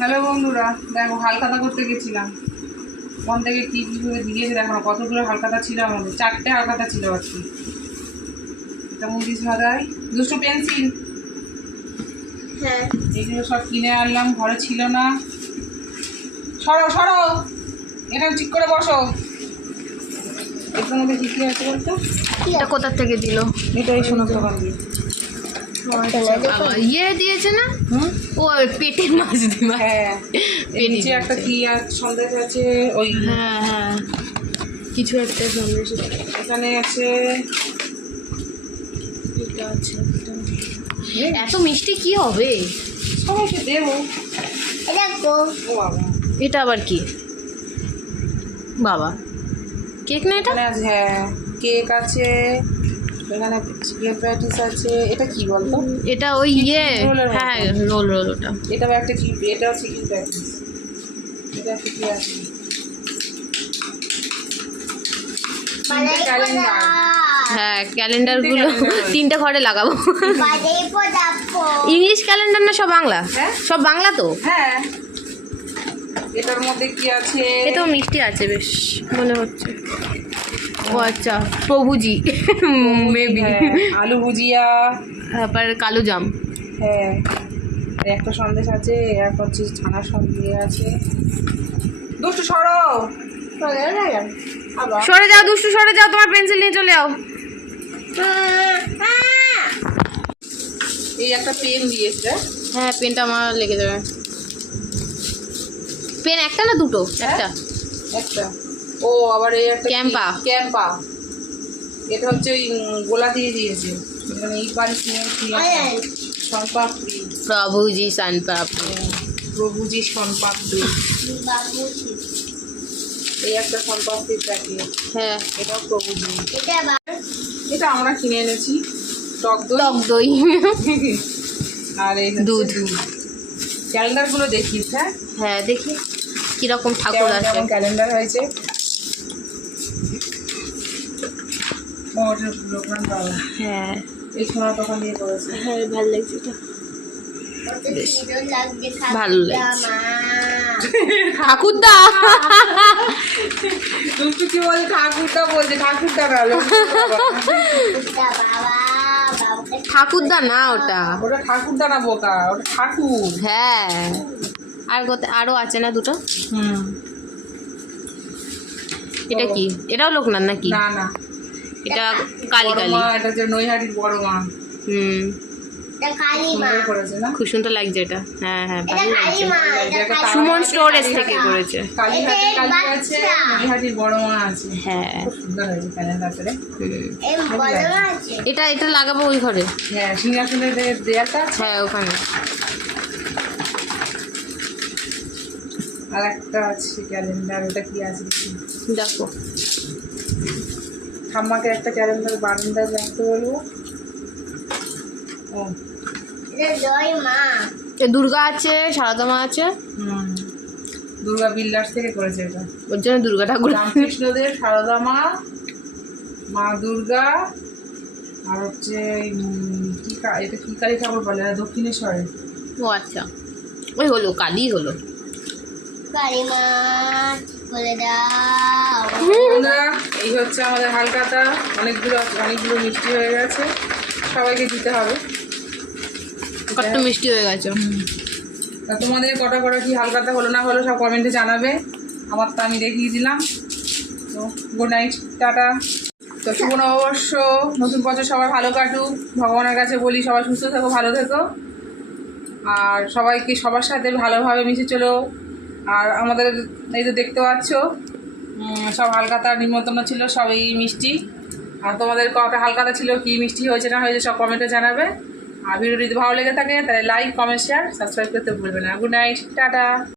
Hello বন্ধুরা, দেখো হালখাতা করতে গেছিলাম। কোন থেকে কী কীভাবে দিয়েছে দেখো না, কতগুলো হালখাতা ছিল আমাদের, 4টে হালখাতা ছিল আর কি। এটা মুদিস ভাড়ায় দুটো পেন্সিল, হ্যাঁ এগুলো সব কিনে আনলাম, ঘরে ছিল না। সরো সরো, এটা ঠিক করে বসো। এটার মধ্যে কী কী আছে বলতো? এটা কোথা থেকে দিল? এটা এই সোনার দোকান দিয়ে। ইয়ে দিয়েছে না? ও পেটের মাছ দিবা। হ্যাঁ, এর নিচে একটা কি আর সন্দেশ আছে, ওই হ্যাঁ হ্যাঁ কিছু একটা সন্দেশ এখানে আছে। এটা আছে একটা। এত মিষ্টি কি হবে? সবাইকে দেবো। এটা গো ও বাবা, এটা আবার কি? বাবা কেক না এটা? এখানে আছে, হ্যাঁ কেক আছে, এখানে চিকেন প্যাটিস আছে। এটা কি বলতো? এটা ওই ইয়ে, রোলের মতো। হ্যাঁ রোল রোল ওটা। এটা একটা কি, এটাও চিকেন প্যাটিস। এটা কি কি আছে? মানে ক্যালেন্ডার। হ্যাঁ ক্যালেন্ডারগুলো তিনটে ঘরে লাগাবো। বাদে পড়াবো ইংলিশ ক্যালেন্ডার না সব বাংলা? হ্যাঁ সব বাংলা তো। হ্যাঁ, এটার মধ্যে কি আছে? এটাও মিষ্টি আছে বেশ মনে হচ্ছে। ও আচ্ছা প্রভুজি মেবি। হ্যাঁ, আলু ভুজিয়া, তারপর কালো জাম। হ্যাঁ আর একটা সন্দেশ আছে, এক হচ্ছে ছানার সন্দেশ আছে। দুষ্টু সরো, চলে গেলাম আবার সরে যাও দুষ্টু, সরে যাও, তোমার পেন্সিল নিয়ে চলে যাও। এই একটা পেন দিয়েছে। হ্যাঁ পেনটা আমার লেগে যাবে। পেন একটা না দুটো? একটা। একটা। ও আবার এই একটা ক্যাম্পা। ক্যাম্পা, এটা হচ্ছে ওই গোলা দিয়ে দিয়েছে, মানে এই পানি সনপাপড়ি, প্রভুজি সানপাপড়ি। প্রভুজি সনপাপড়ি। বাবুজি এই একটা সনপাপড়ির প্যাকেট, হ্যাঁ এটাও প্রভুজি। এটা আবার এটা আমরা কিনে এনেছি, টক দই। টক দই। আর এই হচ্ছে দুধ। ক্যালেন্ডারগুলো দেখিস। হ্যাঁ হ্যাঁ দেখি কিরকম ঠাকুর কেমন আছে। কেমন ক্যালেন্ডার হয়েছে। ও, ওটা লোকমান বাবা, হ্যাঁ এই সোনার দোকান দিয়ে করেছে। হ্যাঁ ভালো লাগছে এটা। কত সুন্দর লাগছে ভালো লাগছে। মা ঠাকুরদা। দুষ্টু কি বলছে? ঠাকুরদা বলছে, ঠাকুরদা না, লোকমান বাবা। এটা বাবা বাবাকে ঠাকুরদা না ওটা। ওটা ঠাকুরদা না বোকা, ওটা ঠাকুর। হ্যাঁ আর আরো আছে না দুটো? হুম, এটা কি? এটাও লোকনাথ নাকি? না না, এটা কালী বড় কালী। মা, এটা যে নৈহাটির বড় মা। হুম এটা কালী মা সুন্দর করেছে না? খুব সুন্দর লাগছে এটা। হ্যাঁ হ্যাঁ এটা ভালো কালী লাগছে। মা এটা এটা কালী সুমন স্টোরেজ থেকে করেছে। কালীহাটি এটা কালী আছে, বাচ্চা। নৈহাটির বড় মা আছে। হ্যাঁ খুব সুন্দর হয়েছে ক্যালেন্ডারে। হুম। এই বড় মা আছে এটা এটা লাগাবো ওই ঘরে। হ্যাঁ, সিংহাসনের দেয়ালটা আছে। হ্যাঁ ওখানে। আর একটা আছে ক্যালেন্ডার, ওটা কি আছে দেখি। দেখো ঠাম্মাকে একটা ক্যালেন্ডার বারান্দায় রাখতে বলবো। ও এটা জয় মা এ দুর্গা আছে, সারদা মা আছে। হুম, দুর্গা বিল্ডার্স থেকে করেছে এটা। ওর জন্য দুর্গা ঠাকুর। রামকৃষ্ণদেব, সারদা মা, মা দুর্গা, আর হচ্ছে এটা কি কালী ঠাকুর বলে, দক্ষিণেশ্বরে। ও আচ্ছা ওই হলো কালী হলো। কালী মা বলে দাও বন্ধুরা, এই হচ্ছে আমাদের হালখাতা। অনেকগুলো মিষ্টি হয়ে গেছে, সবাইকে দিতে হবে। কত মিষ্টি হয়ে গেছে। তা তোমাদের কটা কটা কি হালখাতা হলো না হলো সব কমেন্টে জানাবে। আমার তো আমি দেখিয়ে দিলাম। তো গুড নাইট, টাটা। তো শুভ নববর্ষ, নতুন বছর সবার ভালো কাটুক। ভগবানের কাছে বলি সবাই সুস্থ থেকো, ভালো থেকো, আর সবাইকে সবার সাথে ভালোভাবে মিশে চলো। আর আমাদের এই তো দেখতে পাচ্ছ, সব হালখাতার নিমন্ত্রণ ছিল, সব এই মিষ্টি। আর তোমাদের কটা হালখাতা ছিল, কি মিষ্টি হয়েছে না হয়েছে সব কমেন্টে জানাবে। আর ভিডিওটি যদি ভালো লেগে থাকে তাহলে লাইক, কমেন্ট, শেয়ার, সাবস্ক্রাইব করতে ভুলবে না। Good night, tata.